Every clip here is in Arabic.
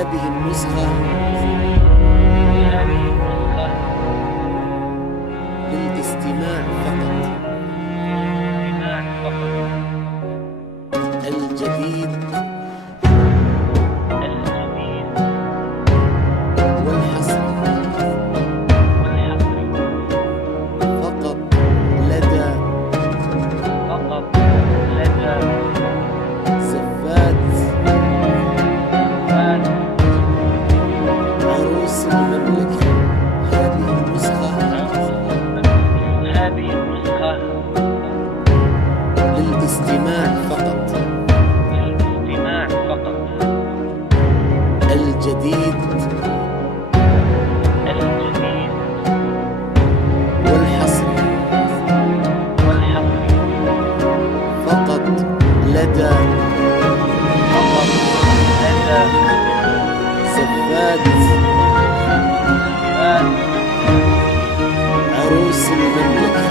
هذه النسخة للاستماع فقط. الجديد والحصري فقط لدى زفات عروس المملكة. هذه النسخة للاستماع فقط. الجديد والحصري فقط لدى زفات عروس المملكة.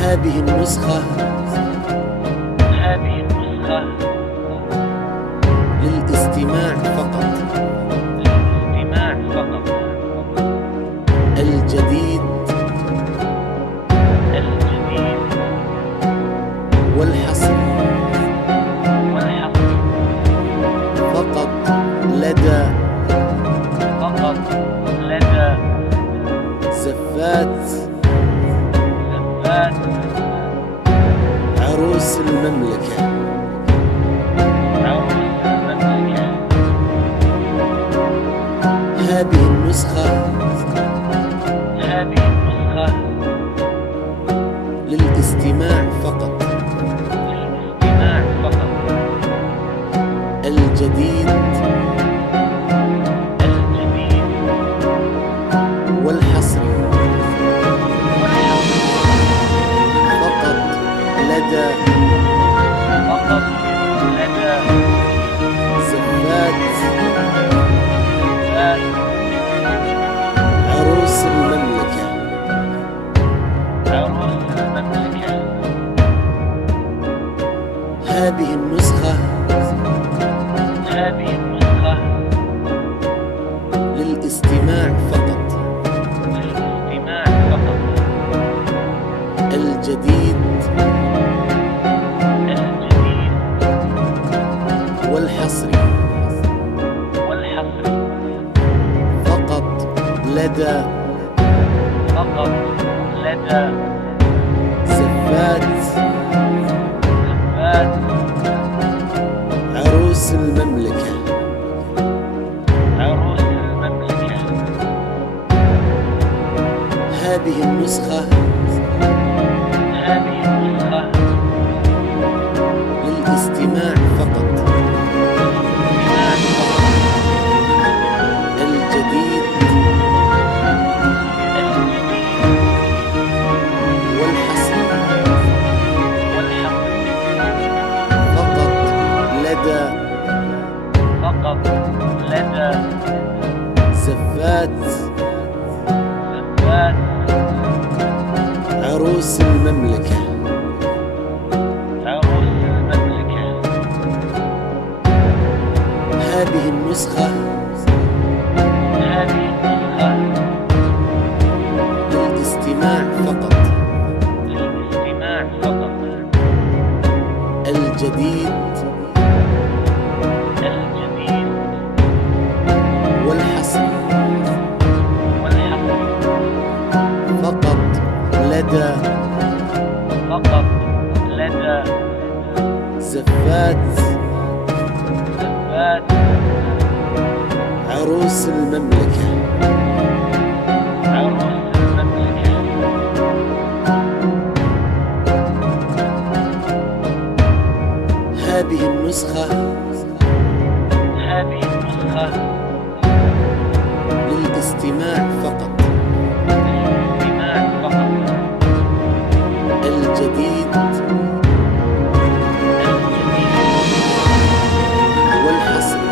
هذه النسخة للاستماع فقط. الجديد والحصري فقط لدى زفات عروس المملكة. هذه النسخة للاستماع فقط. الجديد والحصري فقط لدى زفات عروس المملكة. هذه النسخة للاستماع فقط. الجديد والحصري فقط لدى زفات عروس المملكة. هذه النسخة للاستماع فقط. الجديد والحصري فقط لدى زفات عروس المملكة. هذه النسخة للاستماع فقط. الجديد والحصري فقط لدى زفات عروس المملكة. هذه النسخة للاستماع فقط. الجديد والحصري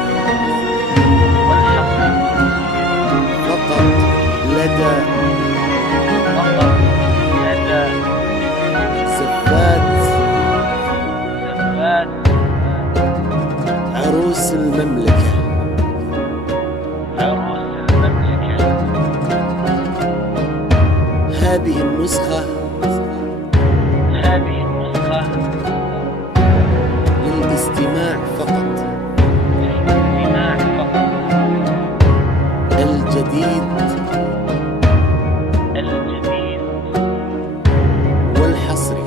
فقط لدى زفات عروس المملكة. عروس المملكة. هذه النسخة للاستماع فقط. الجديد والحصري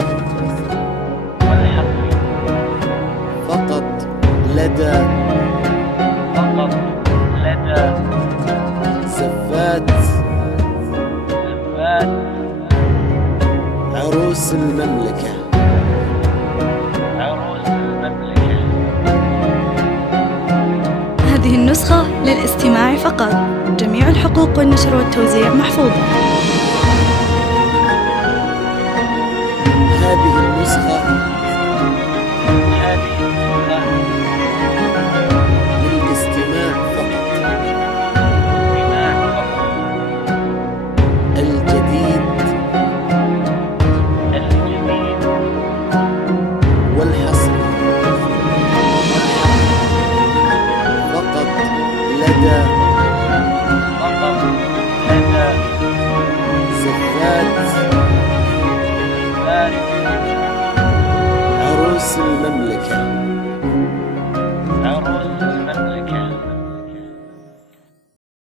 فقط لدى زفات عروس المملكة. هذه النسخة للاستماع فقط. جميع الحقوق والنشر والتوزيع محفوظة.